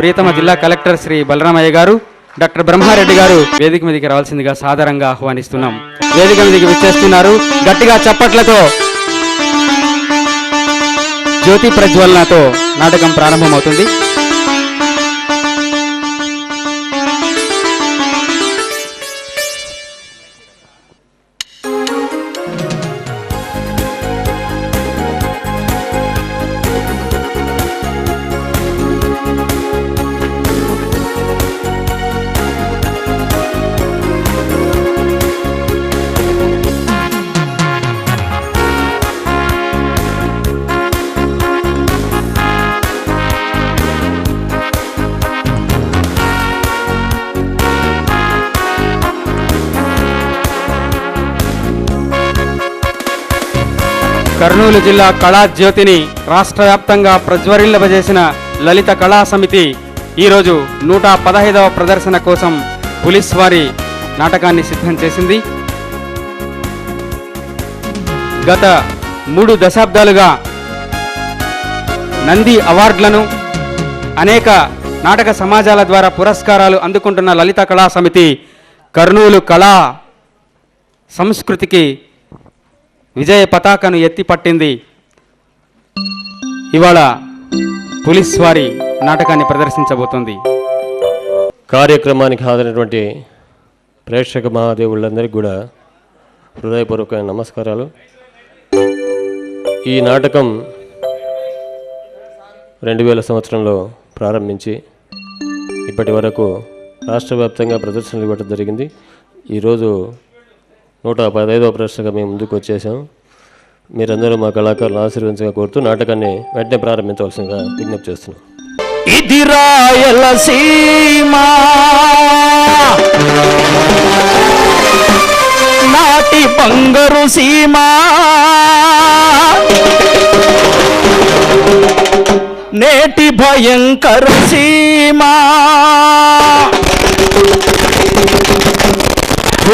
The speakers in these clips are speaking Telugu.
ప్రియతమ జిల్లా కలెక్టర్ శ్రీ బలరామయ్య గారు, డాక్టర్ బ్రహ్మారెడ్డి గారు వేదిక మీదకి రావాల్సిందిగా సాదరంగా ఆహ్వానిస్తున్నాం. వేదిక మీదకి విచ్చేస్తున్నారు. గట్టిగా చప్పట్లతో జ్యోతి ప్రజ్వలనతో నాటకం ప్రారంభమవుతుంది. కర్నూలు జిల్లా కళా జ్యోతిని రాష్ట్ర వ్యాప్తంగా ప్రజ్వరిల్లబజేసిన లలిత కళా సమితి ఈరోజు 115వ ప్రదర్శన కోసం పోలీస్ వారి నాటకాన్ని సిద్ధం చేసింది. గత 3 దశాబ్దాలుగా నంది అవార్డులను అనేక నాటక సమాజాల ద్వారా పురస్కారాలు అందుకుంటున్న లలిత కళా సమితి కర్నూలు కళా సంస్కృతికి విజయ పతాకను ఎత్తిపట్టింది. ఇవాళ పోలీస్ వారి నాటకాన్ని ప్రదర్శించబోతోంది. కార్యక్రమానికి హాజరైనటువంటి ప్రేక్షక మహాదేవులందరికీ కూడా హృదయపూర్వకమైన నమస్కారాలు. ఈ నాటకం 2000 సంవత్సరంలో ప్రారంభించి ఇప్పటి వరకు రాష్ట్ర వ్యాప్తంగా ప్రదర్శనలు ఇవ్వడం జరిగింది. ఈరోజు 115వ ప్రదర్శనగా మేము ముందుకు వచ్చేసాం. మీరందరూ మా కళాకారులు ఆశీర్వదించగా కోరుతూ నాటకాన్ని వెంటనే ప్రారంభించవలసిందిగా విజ్ఞప్తి చేస్తున్నాం. ఇది రాయలసీమ నాటి బంగారు సీమ, నేటి భయంకర సీమ,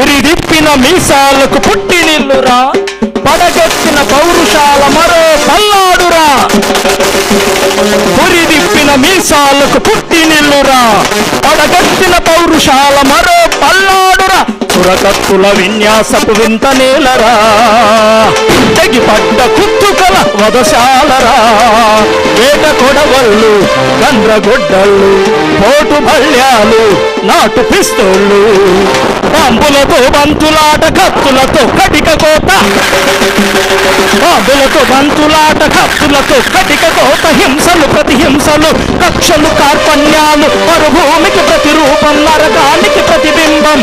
ఉరిదిప్పిన మీసాలకు పుట్టినిల్లురా, పడగొట్టిన పౌరుషాల మరో పల్లాడురా. ఉరిదిప్పిన మీసాలకు పుట్టినిల్లురా, పడగొట్టిన పౌరుషాల మరో పల్లాడురా. చురకత్తుల విన్యాసపు వింత నేలరా, తెగిపడ్డ కుత్తుకల వదశాలరా. వేట కొడవళ్ళు, గండ్రగొడ్డళ్ళు, పోటు బళ్యాలు, నాటు పిస్తోళ్ళు, బాంబులతో బంతులాట, కత్తులతో కటిక కోత, బాంబులతో బంతులాట, కత్తులతో కటిక కోత, హింసలు ప్రతిహింసలు, కక్షలు కార్పణ్యాలు, మరుభూమికి ప్రతిరూపం, నరకానికి ప్రతిబింబం.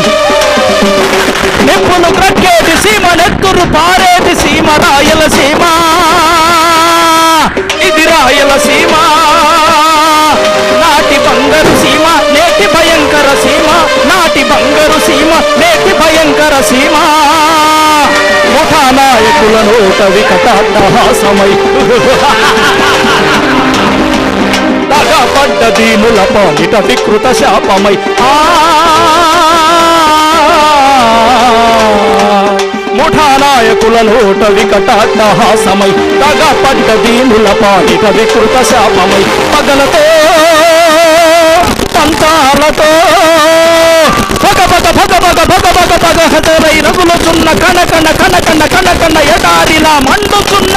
నిప్పులు క్రక్కేటి సీమ, నెత్తురు పారేటి సీమ రాయలసీమ. ఇది రాయలసీమ నాటి బంగారు సీమ, నేటి భయంకర సీమ, నాటి బంగారు సీమ, నేటి భయంకర సీమ. ముఠానాయకుల నోట వికటాట్టహాసమై, దగపడ్డ దీనుల పాలిట వికృత శాపమై. ముఠానాయకుల నోట వికటాట్టహాసమై, దగపడ్డ దీనుల పాలిట వికృత శాపమై. పగలతో పంతాలతో భగభగ భగభగ భగభగ భగహతరై రగులుచున్న కనకన కనకన కనకన ఎడారిలా మండుచున్న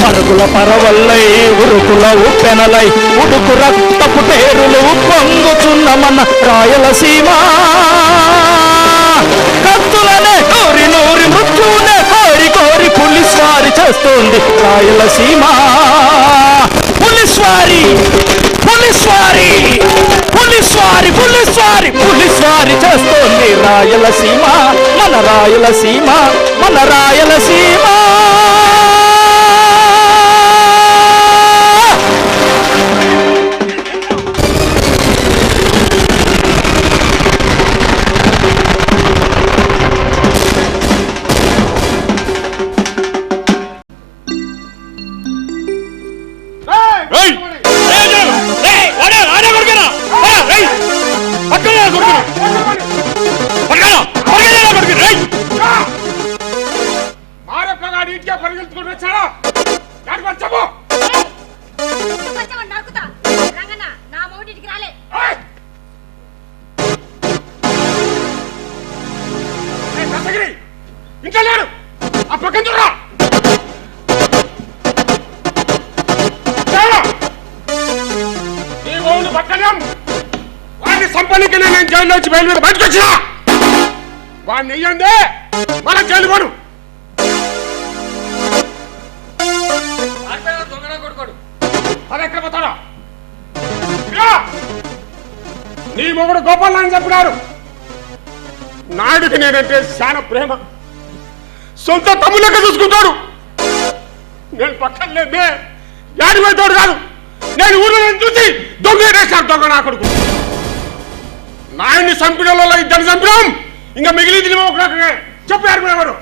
పరుగుల పరవల్లై, ఉరుకుల ఉప్పెనలై, ఉడుకు రక్తపు టేరులు పొంగుచున్న మన రాయలసీమ. కత్తులనే నూరి నూరి మృత్యునే కోరి కోరి పోలీస్ వారి చేస్తోంది రాయలసీమ. పోలీస్ వారి పోలీస్ వారి పోలీస్ వారి పోలీస్ వారి పోలీస్ వారి చేస్తోంది రాయలసీమ. మన రాయలసీమ, మన రాయలసీమ. పరిగెత్తుకుంటూ వచ్చాడా? ఇంకెళ్ళాడు ఆ పక్కన చూడరా నీ ఓను పక్కనం వాడిని సంపనికి నేను జైల్లో వచ్చి బయలు మీద బయటకు వచ్చినా వాడిని నెయ్యందే మన జైలు పోను దొంగన కొడుకోడు అది ఎక్కడ పోతాడా నీ మొగుడు గోపాల్ అని చెప్పినారు నాయుడికి నేనంటే చాలా ప్రేమ సొంత తమ్ముళ్ళగా చూసుకుంటాడు నేను పక్కన లేదే యాడి పోతాడు కాదు నేను ఊళ్ళో చూసి దొంగ వేశాను దొంగ నా కొడుకు నాయుడిని చంపిన వాళ్ళు ఇద్దరు చంపినాం ఇంకా మిగిలింది చెప్పారు ఎవరు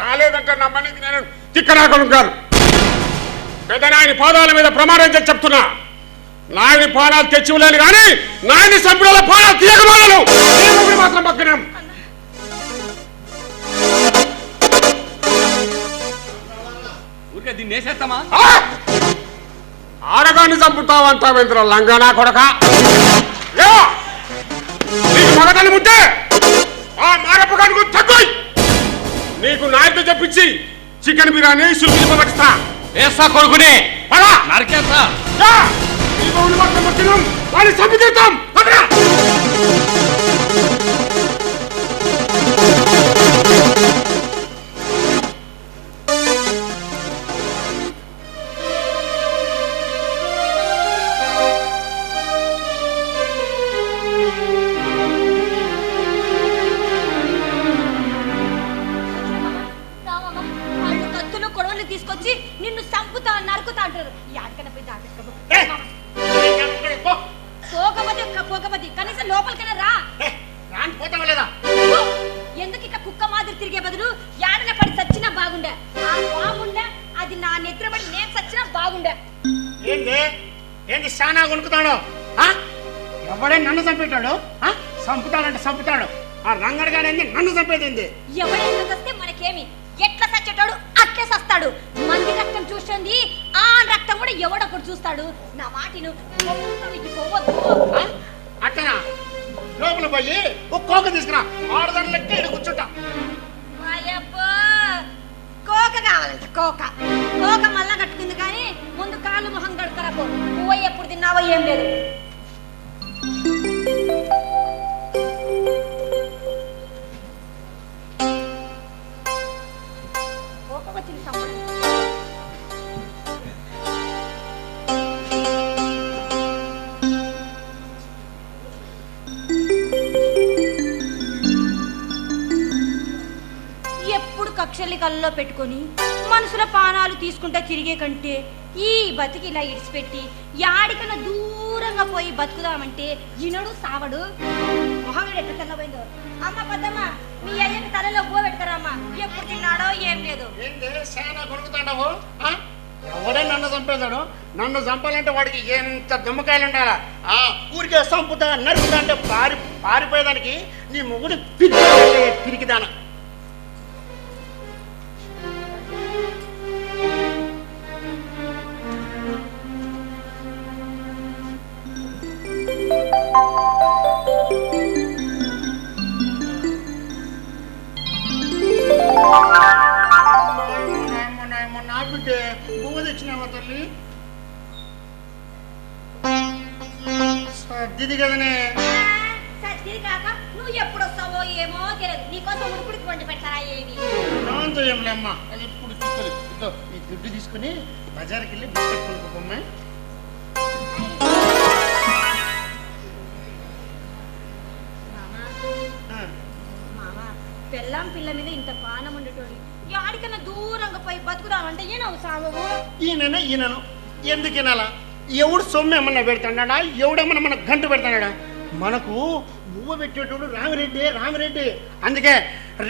రాలేదంటే నమ్మనికి నేను తిక్కనాకుడు కాదు పెద్ద నాయని పాదాల మీద ప్రమాణం చేసి చెప్తున్నా నాయని పాదాలు తెచ్చివ్వలేను కానీ నాయని చంపిన పాదాలు తీయకమాలను మాత్రం పక్కన దీన్ని వేసేస్తామా ఆడగాన్ని చంపుతావంటావేంద్ర లంగానా కొడక నీకు మగతల్లి ఉంటే ఆ మారప్పగానికి తక్కువ నీకు నాయకులు చెప్పించి చికెన్ బిర్యానీ సులువు పట్టిస్తా వేస్తా కొడుకుని అలా నరికేస్తా వాడిని చంపుతాం తీసుకొచ్చి నిన్ను చంపుతా నరుకుతా అంటారు యాడికైనా పోయి దాపెట్టుకో పోగమది కనీసం లోపలికైనా రా ఎందుకు ఇక కుక్క మాదిరి తిరిగే బదులు యాడన పడి చచ్చినా బాగుండే ఆ బాగుండే అది నా నెత్తిరబడి నేను చచ్చినా బాగుండే ఏంటి శానా కొనుక్కుతాడు ఎవడే నన్ను చంపేటాడు చంపుతాడంటే చంపుతాడు ఆ రంగడిగాడేంది నన్ను చంపేది ఎవడైనా చస్తే మనకేమి ఎట్లా చచ్చేటాడు అట్లే చస్తాడు మంది రక్తం చూస్తుంది ఆ రక్తం కూడా ఎవడొకడు చూస్తాడు నా మాటిను అట్టనా లోపల పోయి ఒక కోక తీసుకురా ఆడదాని లెక్క ఇక్కడ కూర్చుంటా కోక కావాలంట కోక కోక మళ్ళా కట్టుకుంది కానీ ముందు కాళ్ళు మొహం కడుకరా పువ్వు ఎప్పుడు తిన్నావో ఏం లేదు కక్షల్ని కళ్ళలో పెట్టుకొని మనసుల పానాలు తీసుకుంటా తిరిగే కంటే ఈ బతికి ఇలా ఇడిచిపెట్టి యాడికన్నా దూరంగా పోయి బతుకుదామంటే ఇనడు సావడు మొహం ఎట్లా తెల్లబోయిందో అమ్మ పెద్దమ్మ మీ అయ్యకి తలలో గో పెడతారమ్మా ఎప్పుడు తిన్నాడో ఏం లేదు ఎవడే నన్ను చంపేశాడు నన్ను చంపాలంటే వాడికి ఎంత దుమ్మకాయలు ఉండాలా ఊరికే చంపుతా నరుకుతా అంటే పారిపోయేదానికి నీ మొగుడు తిరిగిదానా పువ్వు తెచ్చినావా తల్లి సర్దిది కదనే సర్దిది కాక నువ్వు ఎప్పుడు వస్తావో ఏమో తెలియదు నీకోసం ఉడుకుడికి వండి పెట్టారా ఏమి నాంతో ఏంలే అమ్మా అది ఎప్పుడు చూసుకోలేదు ఇదో ఈ దుడ్డు తీసుకుని బజార్కి వెళ్ళి బిస్కెట్ కొనుక్కోమ్మా పెళ్ళాం పిల్ల మీద ఇంత పానం ఉండేటోడు యాడికన్నా దూరంగా పోయి బతుకుదామంటే ఏనవు సాగవు ఈయనను ఎందుకు వినాలా ఎవడు సొమ్ము ఏమన్నా పెడతాడా ఎవడేమన్నా మన గంట పెడతాడా మనకు నువ్వు పెట్టేటోడు రామిరెడ్డి అందుకే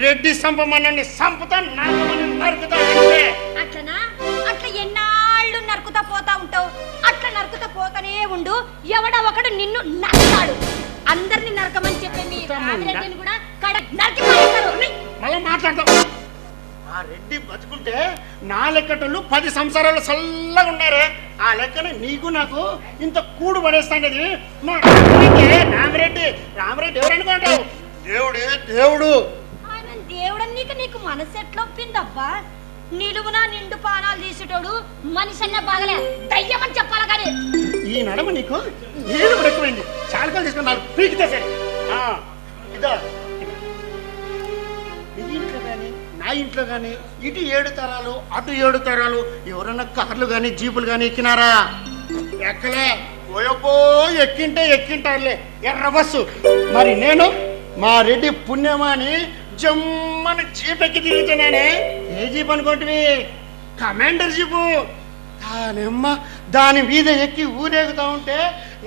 రెడ్డి సంపమన్నని సంపుతా నరుకుతా అట్లనా అట్లా ఎన్నాళ్ళు నరుకుతా పోతా ఉంటావు అట్లా నరుకుతా పోతానే ఉండు ఎవడో ఒకడు నిన్ను నరకాడు అందరిని నరకమని చెప్పే మీ రామిరెడ్డిని కూడా నరికి పారేస్తారు మళ్ళీ మాట్లాడతాం ఆ రెడ్డి బతుకుంటే నా లెక్కటోళ్ళు 10 సంవత్సరాలు చల్లగా ఉన్నారే ఆ లెక్కన నీకు నాకు ఇంత కూడు పడేస్తాండేది రామిరెడ్డి ఎవరనుకుంటావు దేవుడు దేవుడన్నీక నీకు మనసు ఎట్లా ఒప్పిందబ్బా? నిలువునా నిండు పానాలు తీసేటోడు మనిషి అన్న బాగలే దయ్యమని చెప్పాలి కానీ ఈ నడమ నీకు నేను ఎక్కువైంది. చాలకాలు తీసుకుని నాకు పీకితే సరే. ఇదో నీ ఇంట్లో కానీ నా ఇంట్లో కానీ ఇటు 7 తరాలు అటు 7 తరాలు ఎవరన్నా కార్లు కానీ జీపులు కానీ ఎక్కినారా? ఎక్కలే. ఓయబ్బో ఎక్కింటారులే ఎర్ర బస్సు. మరి నేను మా రెడ్డి పుణ్యమాని జమ్మని జీప్ ఎక్కి తిరుగుతున్నానే. ఏ జీప్ అనుకోంటివి? Commander jeep. దాని మీద ఎక్కి ఊరేగుతా ఉంటే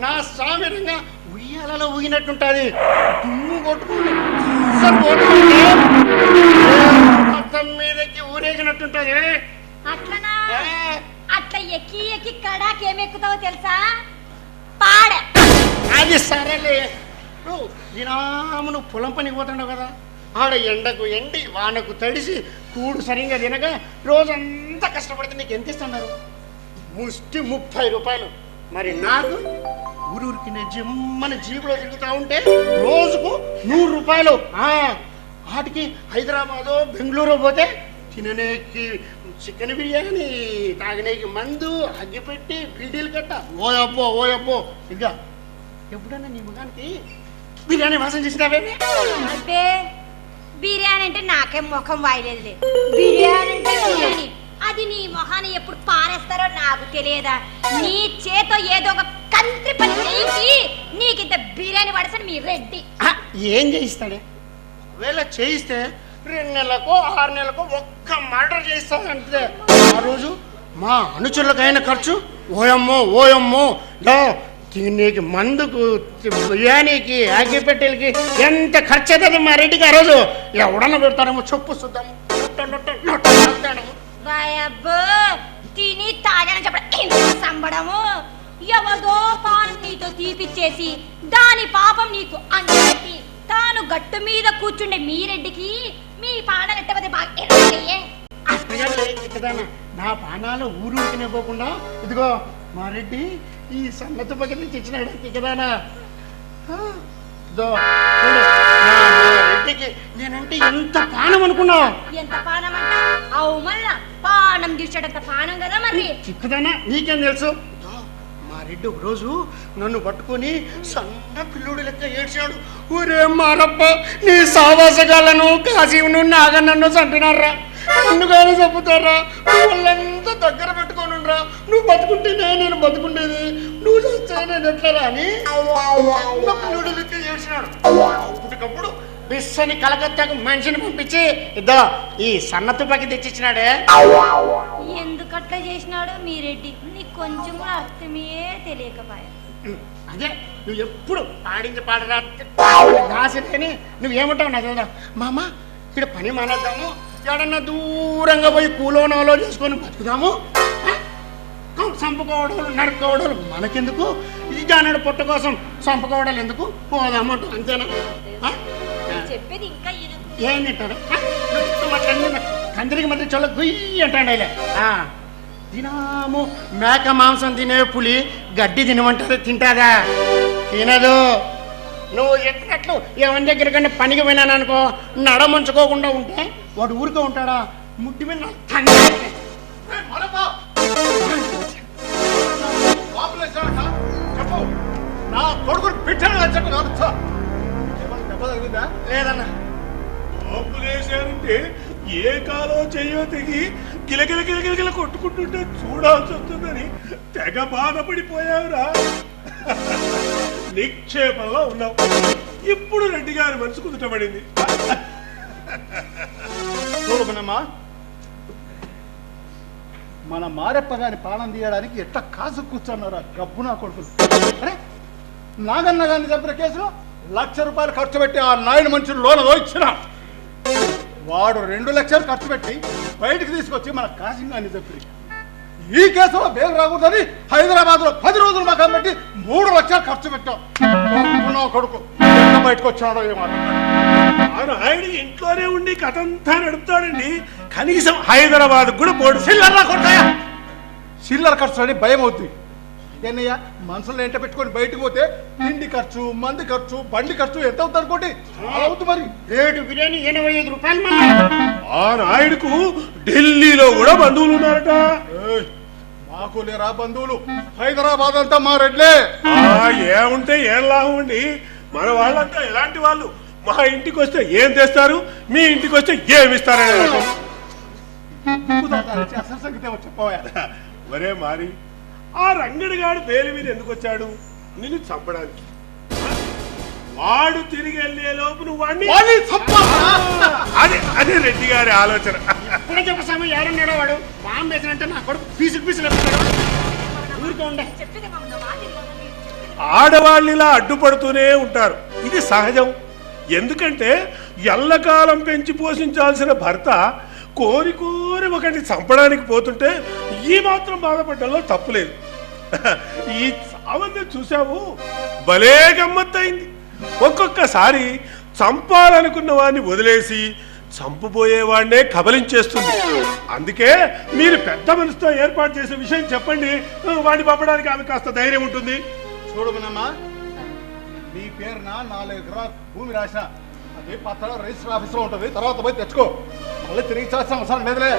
నా సామిరంగా ఉయ్యాలలో ఊగినట్టుంటుంది. దుమ్ము కొట్టుకుంటే మొత్తం మీదకి ఊరేగినట్టుంటది. అట్లనా? అట్లా ఎక్కి కడాకి ఏమెక్కుతావో తెలుసా? పాడ. అది సరేలే. నువ్వు దినాము పొలం పనికి పోతుండవు కదా, ఆడ ఎండకు ఎండి వానకు తడిసి కూడు సరిగ్గా తినగా రోజంతా కష్టపడితే నీకు ఎంత ఇస్తున్నారు? ముష్టి 30 రూపాయలు. మరి నాకు ఊరికి నేను జిమ్మని జీబులో తిరుగుతూ ఉంటే రోజుకు 100 రూపాయలు. వాటికి హైదరాబాదు బెంగళూరు పోతే తిననేకి చికెన్ బిర్యానీ, తాగనేకి మందు, అగ్గిపెట్టి బీడీలు కట్ట. ఓయబ్బో ఇంకా ఎప్పుడన్నా నీ ముఖానికి బిర్యానీ వాసన చేసినావేమే? అంటే బిర్యానీ అంటే నాకేం ముఖం వాయలేదు. బిర్యానీ అంటే బిర్యానీ, అది నీ మొహాన్ని ఎప్పుడు పారేస్తారో నాకు తెలియదా? నీ చేతో ఏదో ఒక కంత్రి పని చేయించి నీకింత బిర్యానీ పడసని మీ రెడ్డి ఏం చేయిస్తాడే? ఒకవేళ చేయిస్తే 2 నెలలకో 6 నెలలకో ఒక్క మర్డర్ చేయిస్తాడంటే ఆ రోజు మా అనుచరులకైన ఖర్చు ఓయమ్మో తినేకి మందుకు బిర్యానీకి అగ్గిపెట్టెలకి ఎంత ఖర్చు అవుతుంది మా రెడ్డికి ఆ రోజు? ఎవడన్నా పెడతాడేమో చెప్పు చూద్దాము. తిని తాగని చెప్పడం సంబడము. ఎవరిదో పానం నీతో తీపిచ్చేసి దాని పాపం నీకు అంటి తాను గట్టు మీద కూర్చుండే మీ రెడ్డికి మీ పాడలెట్టవదే బాగా. నా పానాలు ఊరుకినే పోకుండా ఇదిగో మా రెడ్డి ఈ సన్నత పక్కన తెచ్చినాడు తిక్కదానా. రెడ్డికి నేనంటే ఎంత పానం అనుకున్నావు? ఎంత పానం అంట? అవు మళ్ళా పానం తీర్చాడంత పానం కదా మరి. చిక్కదానా నీకేం తెలుసు? మా రెడ్డి ఒక రోజు నన్ను పట్టుకొని సన్న పిల్లుడు లెక్క ఏడ్చాడు. ఊరే మారప్ప, నీ సావాసగాళ్ళను కాశీవును నాగన్నను చంపినారా, నన్ను కానీ చంపుతారా, వాళ్ళంతా దగ్గర పెట్టుకోనుండ్రా, నువ్వు బతుకుంటేనే నేను బతుకుండేది, నువ్వు చస్తే నేను ఎట్లరా అని పిల్లుడు లెక్క ఏడ్చినాడు. అప్పటికప్పుడు బిస్సని కలకత్తాకు మనిషిని పంపించి ఇద్దా ఈ సన్న తుపాకి తెచ్చిచ్చినాడే. ఎందుకట్లా చేసినాడు మీ రెడ్డి? నీకు కొంచెం కూడా అర్థమే తెలియకపోయా. అదే నువ్వు ఎప్పుడు పాడించి పాడరా దాసిని నువ్వేమంటావు నా చదువుదా? మామ ఇక్కడ పని మానేద్దాము, ఎక్కడన్నా దూరంగా పోయి కూలోనాలో చేసుకొని బతుకుదాము, చంపుకోవడాలు నరుకోవడాలు మనకెందుకు, ఇది జానాడు పొట్ట కోసం చంపుకోవడాలు ఎందుకు, పోదాము అంటారు. అంతేనా? చెప్పేది ఇంకా ఏం తింటారు? కందిరికి మధ్య చొల్ల గుయ్యి అంటాడు. తినాము మేక మాంసం తినే పులి గడ్డి తినమంటారు, తింటాదా? తినదు. నువ్వు ఎట్టినట్లు ఎవరి దగ్గరకన్నా పనికి పోయినాను అనుకో, నడమంచుకోకుండా ఉంటే వాడు ఊరికే ఉంటాడా? ముట్టి మీద చెప్పు, నా కొడుకుని పెట్టాను చెప్పు. లేదన్నా ఆపులేశారంటే ఏ కాలో చెయ్యో తెగి గిలగిల కొట్టుకుంటుంటే చూడాల్సి వస్తుందని తెగ బాధపడిపోయావురా. నిక్షేపంలో ఉన్నావు. ఇప్పుడు రెడ్డి గారి మనసు కుదుటపడింది. చూడమనమ్మా, మన మారెప్ప గారి పాలన తీయడానికి ఎట్లా కాసు కూర్చున్నారా గబ్బు నా కొడుకులు. అరే నాగన్న గారిని చంపిన కేసులో 1,00,000 రూపాయలు ఖర్చు పెట్టి ఆ నాయుడు మనుషులు లోన ఇచ్చిన వాడు 2 లక్షలు ఖర్చు పెట్టి బయటికి తీసుకొచ్చి మన కాసింగాన్ని చెప్పి ఈ కేసులో బెయిల్ రాకూడదని హైదరాబాద్లో 10 రోజులు మకాం పెట్టి 3 లక్షలు ఖర్చు పెట్టాం. కొడుకు బయటకు వచ్చాడో ఏమో. ఆయన ఇంట్లోనే ఉండి కథంతా నడుపుతాడండి. కనీసం హైదరాబాద్ కూడా పోడు. చిల్లర కొట్టాయా, చిల్లర ఖర్చు అని భయం అవుతుంది. ఏంటయ్యా మనుషులను ఎంట పెట్టుకొని బయటకు పోతే తిండి ఖర్చు, మంది ఖర్చు, బండి ఖర్చు ఎంత అవుతుంది అనుకోండి? చాలా అవుతుంది మరి. రేటు బిర్యానీ 85 రూపాయలు మామ. ఆ నాయుడుకు ఢిల్లీలో కూడా బంధువులు ఉన్నారట. ఏయ్, మాకు లేరా బంధువులు? హైదరాబాద్ అంతా మా రెడ్లే. ఏముంటే ఏం లాభం అండి? మన వాళ్ళంతా ఎలాంటి వాళ్ళు? మా ఇంటికి వస్తే ఏం తెస్తారు, మీ ఇంటికి వస్తే ఏమి ఇస్తారని అసలు సంగతి ఏమో చెప్పవా? ఒరే మారి, ఆ రంగడిగాడు పేరు మీద ఎందుకు వచ్చాడు? నిన్ను చంపడానికి. వాడు తిరిగి వెళ్ళే లోపు నువ్వు వాడిని అదే రెడ్డి గారి ఆలోచన. ఇప్పుడే చెప్పు స్వామి, ఎవరున్నాడో వాడు బాంబు వేసినంటే నా కొడుకు పీసులు పీసులు ఎప్పుతాడు. ఊరికే ఉండే. ఆడవాళ్ళు ఇలా అడ్డుపడుతూనే ఉంటారు, ఇది సహజం. ఎందుకంటే ఎల్లకాలం పెంచి పోషించాల్సిన భర్త కోరి కోరి ఒకటి చంపడానికి పోతుంటే ఈ మాత్రం బాధపడ్డంలో తప్పులేదు. ఈ సావంతి చూసావు, భలే గమ్మత్తయింది. ఒక్కొక్కసారి చంపాలనుకున్న వాడిని వదిలేసి చంపబోయేవాడినే కబలించేస్తుంది. అందుకే మీరు పెద్ద మనసుతో ఏర్పాటు చేసే విషయం చెప్పండి, వాడిని పంపడానికి ఆమె కాస్త ధైర్యం ఉంటుంది. చూడమనమ్మా, నీ పేరున 4 ఎకరాల భూమి రాసిన, అది పత్రాలు రిజిస్టర్ ఆఫీస్ లో ఉంటుంది. తర్వాత పోయి తెచ్చుకో, మళ్ళీ తిరిగి ఇచ్చాల్సిన అవసరం లేదులే.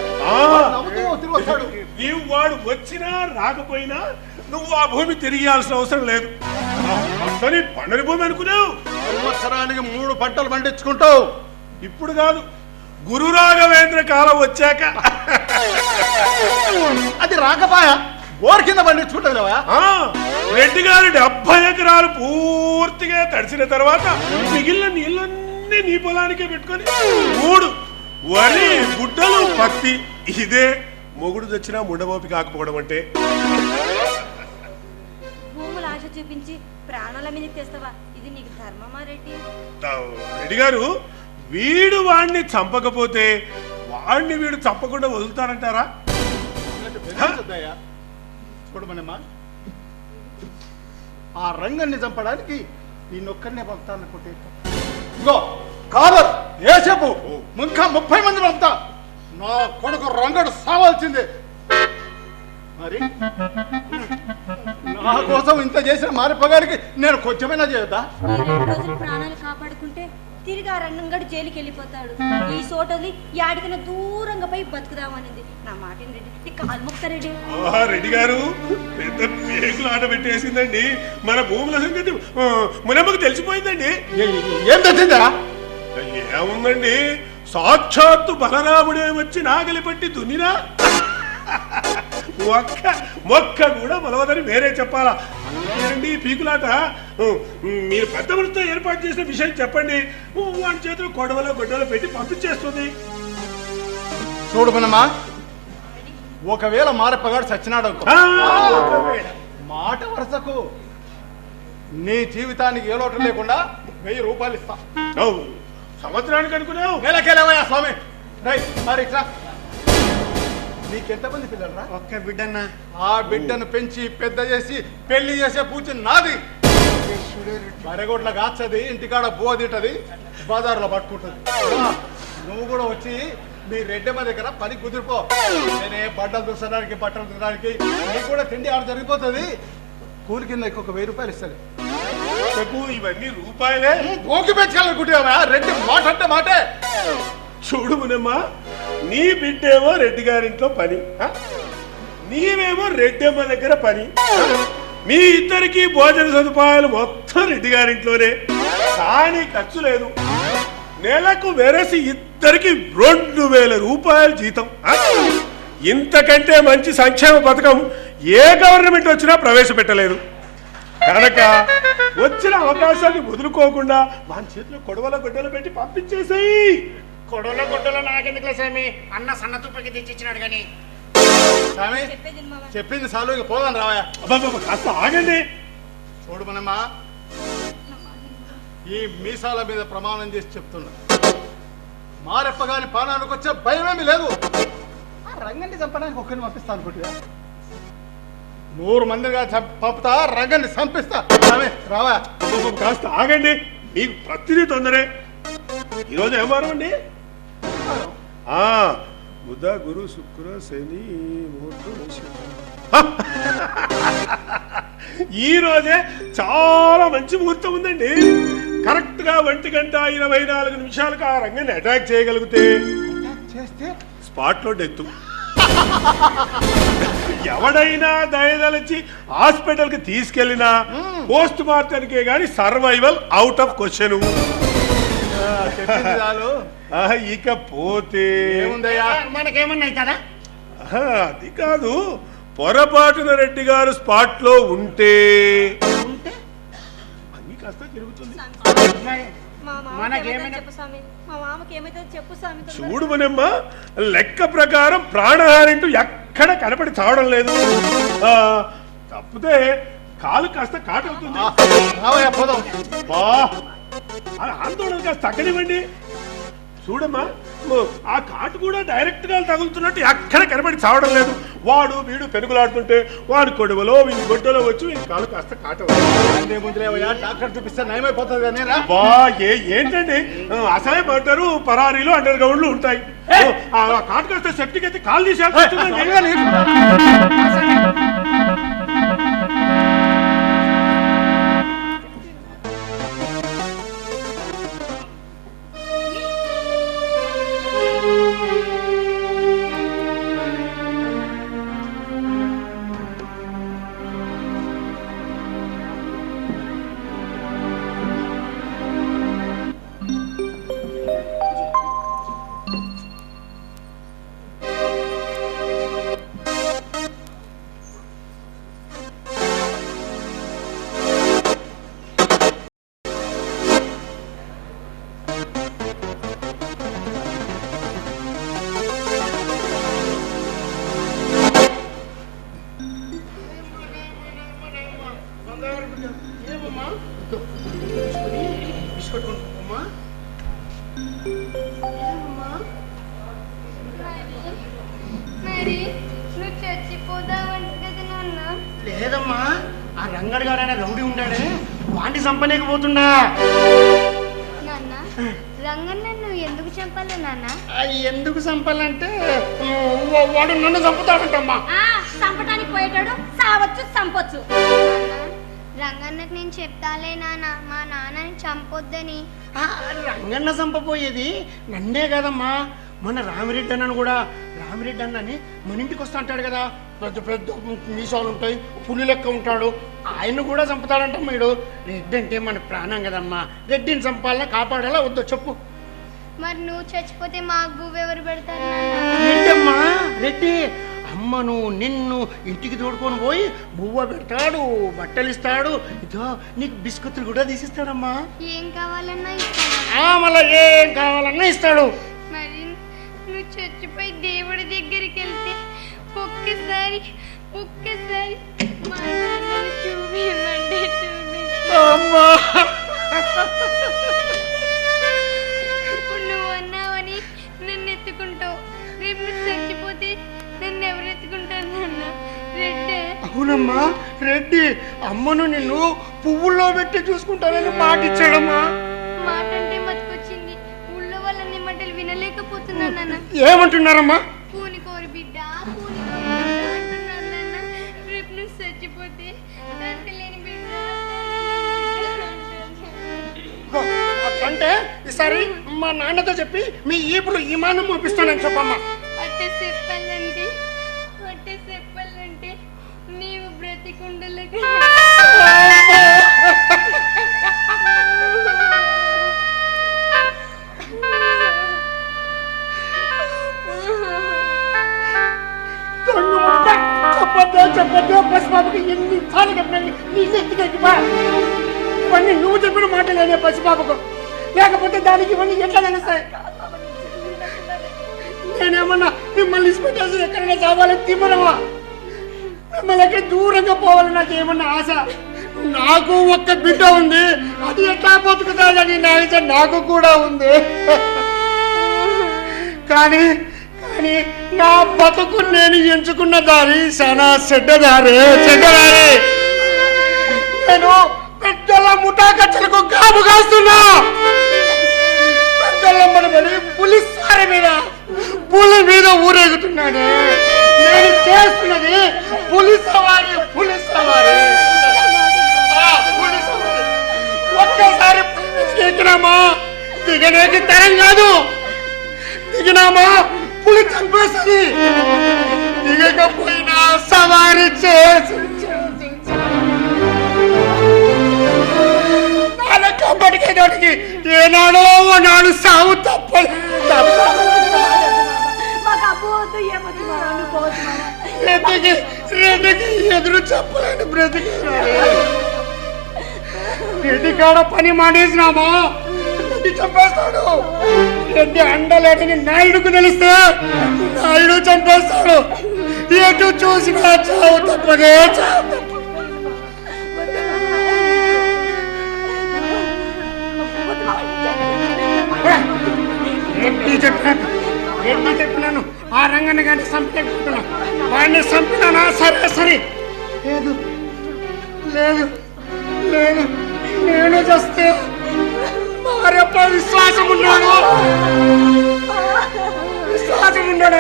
తిరిగి వస్తాడు. నీవు వాడు వచ్చినా రాకపోయినా నువ్వు ఆ భూమి తిరిగి ఇవ్వాల్సిన అవసరం లేదు. అసలు పండని భూమి అనుకున్నావు. సంవత్సరానికి 3 పంటలు పండించుకుంటావు. ఇప్పుడు కాదు, గురు రాఘవేంద్ర కాలం వచ్చాక. అది రాకపోయా బోర్ కింద పండించుకుంటుంది లేవా? రెడ్డి గారు 70 ఎకరాలు పూర్తిగా తడిసిన తర్వాత మిగిలిన నీళ్ళన్నీ నీ పొలానికే పెట్టుకొని 3 వరి, గుడ్డలు, పత్తి. ఇదే మొగుడు తెచ్చినా ముండమోపి కాకపోవడం అంటే. భూముల ఆశ చూపించి ప్రాణాల మీదకి తెస్తావా? ఇది నీకు ధర్మమా రెడ్డి? రెడ్డి గారు, వీడు వాణ్ణి చంపకపోతే వాణ్ణి వీడు చంపకుండా వదులుతారంటారా? చూడమనమ్మా, ఆ రంగాన్ని చంపడానికి నేనొక్కరినే పంపుతానుకుంటే ఇగో కాదర్ ఏ చెప్పు, ఇంకా 30 మంది పంపుతా. నా కొడుకు రంగడు సావాల్సిందే. మరి నా కోసం ఇంత చేసిన మారిపోగానికి నేను కొంచెమైనా చేయొద్దా? 2 రోజులు ప్రాణాలు కాపాడుకుంటే తిరిగి ఆ రంగంగడు జైలుకి వెళ్ళిపోతాడు. ఈ సోటది యాడికైనా దూరంగా పోయి బతుకుదామనింది. నా మాట రెడ్డి, కాలు మొక్త రెడ్డి. రెడ్డి గారు పెద్ద పేగులు ఆట పెట్టేసిందండి. మన భూముల సంగతి మునమ్మకు తెలిసిపోయిందండి. ఏం తెచ్చిందా? ఏముందండి, సాక్షాత్తు బలరాముడే వచ్చి నాగలి పట్టి దున్నినా మొక్క కూడా మొలవదని వేరే చెప్పాలా? ఏంటి పీకులాట? మీరు పెద్ద మనసుతో ఏర్పాటు చేసిన విషయం చెప్పండి. వాడి చేతులు గొడవలో పెట్టి పంపించేస్తుంది. చూడమనమ్మా, ఒకవేళ మారప్పగాడు చచ్చినాడు అనుకో, మాట వరుసకు నీ జీవితానికి ఏ లోటు లేకుండా 1000 రూపాయలు ఇస్తా. సంవత్సరానికి అనుకున్నావు? నెలకెళ్ళవయ్యా స్వామి. మరి ఇట్లా నీకెంతమంది పిల్లలరా? ఒక్క బిడ్డన్నా. ఆ బిడ్డను పెంచి పెద్ద చేసి పెళ్లి చేసే పూచి నాది. మరగొడ్ల కాచది, ఇంటికాడ బోదిటది, బజార్లో పట్టుకుంటుంది. నువ్వు కూడా వచ్చి మీ రెడ్డమ్మ దగ్గర పని కుదిరిపో. నేనే బట్టలు దుసడానికి, బట్టలు దుసడానికి, నీకు కూడా తిండి ఆడ జరిగిపోతుంది. కూలి కింద ఇంకొక 1000 రూపాయలు ఇస్తాడు. ఇవన్నీ రూపాయలే. పోకి పెంచాలనుకుంటున్నావా? రెడ్డి మాట అంటే మాటే. చూడు మునమ్మా, నీ బిడ్డేమో రెడ్డి గారింట్లో పని, నీవేమో రెడ్డమ్మ దగ్గర పని. మీ ఇద్దరికి భోజన సదుపాయాలు మొత్తం రెడ్డి గారింట్లోనే, కానీ ఖర్చు లేదు. నెలకు వెరసి ఇద్దరికి 2000 రూపాయలు జీతం. ఇంతకంటే మంచి సంక్షేమ పథకం ఏ గవర్నమెంట్ వచ్చినా ప్రవేశపెట్టలేదు. కనుక వచ్చిన అవకాశాన్ని వదులుకోకుండా మన చేతిలో గొడ్డలు పెట్టి పంపించేసేయి. కొడవలో నాకెందుకులే స్వామి, అన్న సన్న తుప్పకి తెచ్చిచ్చినాడు కానీ. స్వామి చెప్పింది చాలు, ఇక పోదాం రావయా. కాస్త ఆగండి. చూడమనమ్మా, ఈ మీసాల మీద ప్రమాణం చేసి చెప్తున్నా, మారెప్పగాని పానానికి వచ్చే భయమేమి లేదు. ఆ రంగన్ని చంపడానికి ఒక్కరిని పంపిస్తా అనుకుంటున్నా. 100 మందిగా పంపుతా, రంగన్ని చంపిస్తా. రావా. కాస్త ఆగండి, మీకు ప్రతిదీ తొందరే. ఈరోజు ఏం వారం అండి? బుధ, గురు, శుక్ర, శని, ఈ రోజే చాలా మంచి ముహూర్తం ఉందండి. కరెక్ట్గా 1:24 ఆ రంగాన్ని అటాక్ చేయగలిగితే చేస్తే స్పాట్లో డెత్. ఎవడైనా దయదలిచి హాస్పిటల్కి తీసుకెళ్ళినా పోస్ట్ మార్టానికే గాని సర్వైవల్ అవుట్ ఆఫ్ క్వశ్చన్. చెప్పింది చాలు. ఇకపోతే ఏముందయ్యా? మనకేమన్నా అవుతుందా? అది కాదు, పొరపాటున రెడ్డి గారు స్పాట్ లో ఉంటే అన్ని కాస్త తిరుగుతుంది. మా మామకి ఏమైతే చెప్పు స్వామి, మా మామకి ఏమైతే చెప్పు స్వామి. చూడు మనమ్మ, లెక్క ప్రకారం ప్రాణహానింటూ ఎక్కడ కనపడి చావడం లేదు. తప్పితే కాలు కాస్త కాటవుతుంది. రావయ్యా పోదాం. బా, ఆందోళన కాస్త తగ్గనివ్వండి. చూడమ్మా, ఆ కాటు కూడా డైరెక్ట్ గా తగులుతున్నట్టు ఎక్కడ కనబడి చావడం లేదు. వాడు వీడు పెరుగులాడుతుంటే వాడి కొడవలో వీడి గొడ్డలో వచ్చి వీడి కాలు కాస్త కాటవయ్యా. ముందులేవయ్యా, డాక్టర్ చూపిస్తే నయమైపోతుంది అనేరా. బా, ఏంటండి అసలే పడ్డారు, పరారీలు అండర్ గ్రౌండ్లు ఉంటాయి. ఆ కాటు కాస్త సెప్టిక్ అయితే కాలు తీసేస్తుందండి. మరి నువ్వు చచ్చిపోదావంట కదా నాన్న. లేదమ్మా, ఆ రంగడు గాడైనా రౌడీ ఉంటాడే, వాంటి చంపలేకపోతుండా. నాన్న, రంగన్న నువ్వు ఎందుకు చంపాలి నాన్న? ఎందుకు చంపాలంటే వాడు నన్ను చంపుతాడంటమ్మా. చంపటానికి పోయేటాడు, సావచ్చు చంపొచ్చు. నాన్న, రంగన్నకు నేను చెప్తాలే నాన్న, మా నాన్నని చంపొద్దని. రంగన్న చంపపోయేది నన్నే కదమ్మా, మన రామిరెడ్డి అన్నను కూడా. రామిరెడ్డి అన్నని మన ఇంటికి వస్తా అంటాడు కదా, పెద్ద పెద్ద మీసాలు ఉంటాయి, పులి లెక్క ఉంటాడు, ఆయన్ని కూడా చంపుతాడంట వీడు. రెడ్డి అంటే మన ప్రాణం కదమ్మా, రెడ్డిని చంపాలా కాపాడాలా వద్దో చెప్పు. మరి నువ్వు చచ్చిపోతే మా గువ్వెవరు పెడతారు రెడ్డమ్మా, రెడ్డి అమ్మను నిన్ను ఇంటికి తోడుకొని పోయి బువ్వ పెడతాడు, బట్టలు ఇస్తాడు, ఇదో నీకు బిస్కెట్లు కూడా తీసిస్తాడమ్మా. ఏం కావాలన్నా ఇస్తాను. మళ్ళీ ఏం కావాలన్నా ఇస్తాడు. మరి నువ్వు చచ్చిపోయి దేవుడి దగ్గరికి వెళ్తే ఒక్కసారి మా నాన్నని చూపించమంటే అమ్మా, నువ్వు అన్నావని నన్ను ఎత్తుకుంటావు, రేపు నువ్వు చచ్చిపోతే నన్ను ఎవరు ఎత్తుకుంటారు నాన్న? రెడ్డే. అవునమ్మా, రెడ్డి అమ్మను నిన్ను పువ్వుల్లో పెట్టి చూసుకుంటానని మాట ఇచ్చాడమ్మా. మాట అంటే మతికొచ్చింది, ఊళ్ళో వాళ్ళని మాటలు వినలేకపోతున్నాను నాన్న. ఏమంటున్నారమ్మా? పూని కోరి బిడ్డ అంటున్నారు నాన్న. రేపు నువ్వు చచ్చిపోతే తండ్రి లేని బిడ్డ అంటే ఈసారి మా నాన్నతో చెప్పి మీ ఈపులు ఈమానం పంపిస్తానని చెప్పమ్మా. అట్టే చెప్పాలంటే నీవు బ్రతికుండలేక చెప్పద్దు పసిబాబుకి ఎన్నిసార్లు చెప్పినాను, నీళ్ళు ఎత్తుకెక్కిపా. ఇవన్నీ నువ్వు చెప్పిన మాటలేనే పసిబాబుకు, లేకపోతే దానికి ఇవన్నీ ఎట్లా తెలుస్తాయి? నేనేమన్నా మిమ్మల్ని ఇసుపెట్టేసి ఎక్కడైనా చావాలని తిమ్మరమా? మిమ్మల్ని ఎక్కడ దూరంగా పోవాలని నాకు ఏమన్నా ఆశ? నాకు ఒక్క బిడ్డ ఉంది, అది ఎట్లా బతుకుతాదని నా ఆశ నాకు కూడా ఉంది. కానీ నా బతుకు నేను ఎంచుకున్న దారి చాలా చెడ్డదారి. నేను పెద్దల ముఠా కచ్చలకు గాబు కాస్తున్నా. పెద్దల మనబడి పులి మీద ఊరేగుతున్నానే. నేను చేస్తున్నది పులి సవారి. ఒక్కసారి ఎక్కినామా దిగనేకి తరం కాదు. దిగినామా పులి చంపేస్తుంది. దిగకపోయినా సవారి చేసి కంపటికి ఏనాడో నాడు సాగు తప్పదు. రెడ్డికి ఎదురు చెప్పలేని బ్రతికినాడు. రెడ్డి కాడ పని మానేసినామా రెడ్డి చంపేస్తాడు. రెడ్డి అండలేడని నాయుడుకు తెలిస్తే నాయుడు చంపేస్తాడు. ఎటు చూసినా చావు తప్పదే చావు తప్పదు. రెడ్డి చెప్పినాను ఆ రంగాన్ని కానీ చంపలేకపోతున్నా. వాడిని చంపినానా సరే సరే. లేదు లేదు లేదు నేను చేస్తే మారప్ప విశ్వాసం ఉన్నాడు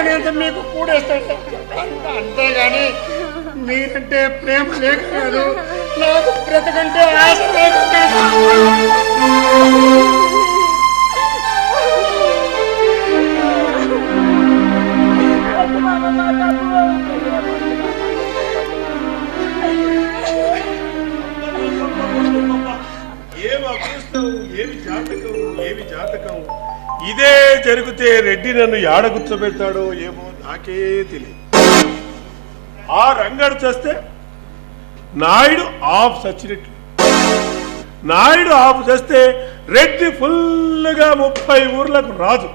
అనేది మీకు కూడేస్తాడు. అంతేగాని మీరంటే ప్రేమ లేకపోయారు, నాకు బ్రతకంటే ఆశ లేకపోయాడు. ఏమి జాతకం. ఇదే జరిగితే రెడ్డి నన్ను యాడ కూర్చోబెడతాడో ఏమో నాకే తెలియదు. ఆ రంగడు చేస్తే నాయుడు ఆఫ్ సచ్చినట్లు. నాయుడు ఆఫ్ చేస్తే రెడ్డి ఫుల్గా 30 ఊర్లకు రాజు.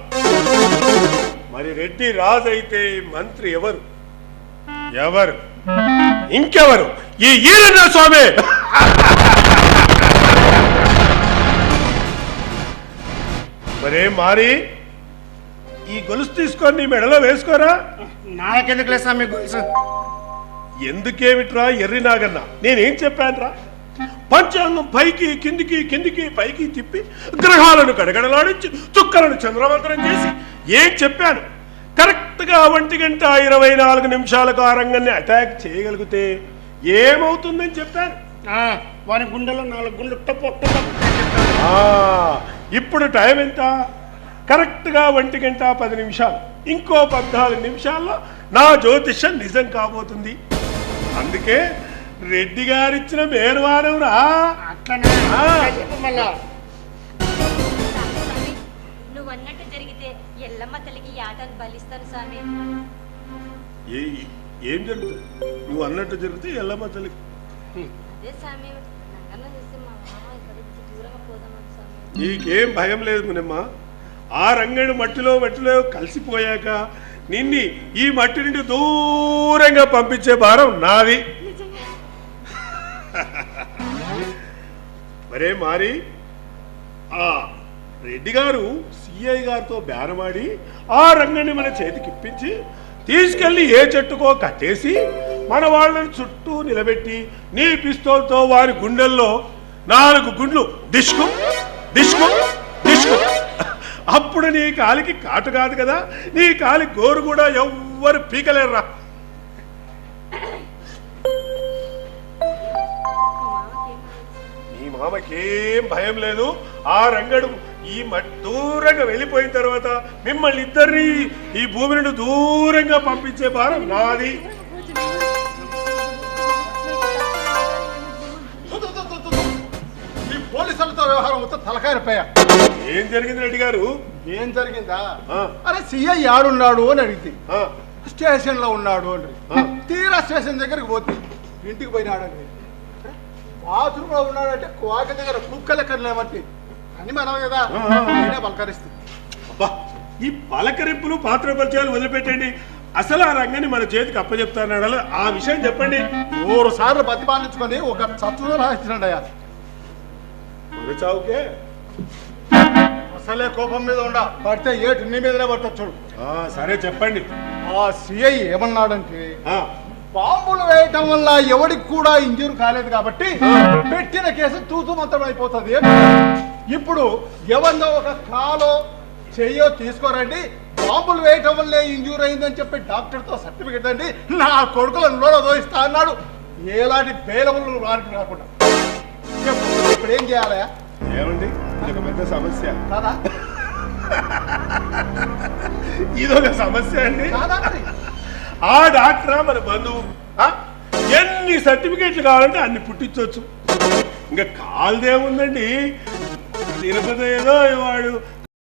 మరి రెడ్డి రాజు అయితే మంత్రి ఎవరు? ఇంకెవరు? ఈ ఈరన్న స్వామి. మరే మారి ఈ గొలుసు తీసుకొని నీ మెడలో వేసుకోరా. నాకెందుకులే స్వామి గొలుసు? ఎందుకేమిట్రా ఎర్రి నాగన్న, నేనేం చెప్పానురా? పంచాంగం పైకి కిందికి పైకి తిప్పి గ్రహాలను గడగడలాడించి చుక్కలను చంద్రవంతరం చేసి ఏం చెప్పాను? కరెక్ట్గా 1:24 నిమిషాలకు ఆ రంగాన్ని అటాక్ చేయగలిగితే ఏమవుతుందని చెప్పాను. వారి గుండెలో 4 గుండెలు టపొట్ట. ఇప్పుడు టైం ఎంత? కరెక్ట్గా 1:10. ఇంకో 14 నిమిషాల్లో నా జ్యోతిష్యం నిజం కాబోతుంది. అందుకే రెడ్డి గారిచ్చిన మేర్వానం రా. నువ్వు అన్నట్టు జరిగితే ఎల్లమ్మ తల్లికి యాటను బలిస్తాను స్వామి. ఏం జరుగుతుంది? నువ్వు అన్నట్టు జరిగితే ఎల్లమ్మ తల్లికి. అదే స్వామి, నీకేం భయం లేదు మునమ్మ. ఆ రంగడు మట్టిలో కలిసిపోయాక నిన్ని ఈ మట్టి నుండి దూరంగా పంపించే భారం నాది. మరే మారి ఆ రెడ్డి గారు సిఐ గారితో బేరమాడి ఆ రంగని మన చేతికి ఇప్పించి తీసుకెళ్లి ఏ చెట్టుకో కట్టేసి మన వాళ్ళని చుట్టూ నిలబెట్టి నీ పిస్తోల్తో వారి గుండెల్లో 4 గుండ్లు డిష్కు. అప్పుడు నీ కాలికి కాటు కాదు కదా, నీ కాలి గోరు కూడా ఎవ్వరు పీకలేరురా. నీ మామకేం భయం లేదు. ఆ రంగడు ఈ దూరంగా వెళ్ళిపోయిన తర్వాత మిమ్మల్ని ఇద్దరిని ఈ భూమి నుండి దూరంగా పంపించే భారం నాది. పోలీసులతో వ్యవహారం మొత్తం తలకాయపోయా. ఏం జరిగింది రెడ్డి గారు? ఏం జరిగిందా? అరే సిఐ ఆడున్నాడు అని అడిగితే స్టేషన్ లో ఉన్నాడు అని. తీరా స్టేషన్ దగ్గరికి పోతే ఇంటికి పోయినాడని. బాత్రూమ్ లో ఉన్నాడంటే కోక దగ్గర కుక్క లెక్కలేమంటే అని మనం కదా నేనే పలకరిస్తుంది. ఈ పలకరింపులు పాత్ర పరిచయాలు వదిలిపెట్టండి. అసలు ఆ రంగాన్ని మన చేతికి అప్పచెప్తాడు. ఆ విషయం చెప్పండి. 3 సార్లు బతిపాలించుకొని ఒక చతువు రాసినాడయ్యా. చావుకే అసలే కోపం మీద ఉండ పడితే ఏటు నీ మీదనే పట్టొచ్చు. సరే చెప్పండి. ఆ సిఐ ఏమన్నాడంటే బాంబులు వేయటం వల్ల ఎవడికి కూడా ఇంజూరు కాలేదు కాబట్టి పెట్టిన కేసు తూతు మంత్రం అయిపోతుంది. ఇప్పుడు ఎవరినో ఒక కాలో చెయ్యో తీసుకోరండి, బాంబులు వేయటం వల్లే ఇంజూర్ అయిందని చెప్పి డాక్టర్తో సర్టిఫికెట్ అండి నా కొడుకులను లోన దోయిస్తా అన్నాడు. ఎలాంటి బేలములు వారికి రాకుండా చెప్పు, ఇప్పుడు ఏం చేయాలా? ఏమండి ఇదొక పెద్ద సమస్య కాదా ఇదొక సమస్య అండి. కాదా మరి? ఆ డాక్టరా మన బంధువు ఆ? ఎన్ని సర్టిఫికేట్లు కావాలంటే అన్ని పుట్టించవచ్చు. ఇంకా కాలుదేముందండి, తిరుపతి ఏదో వాడు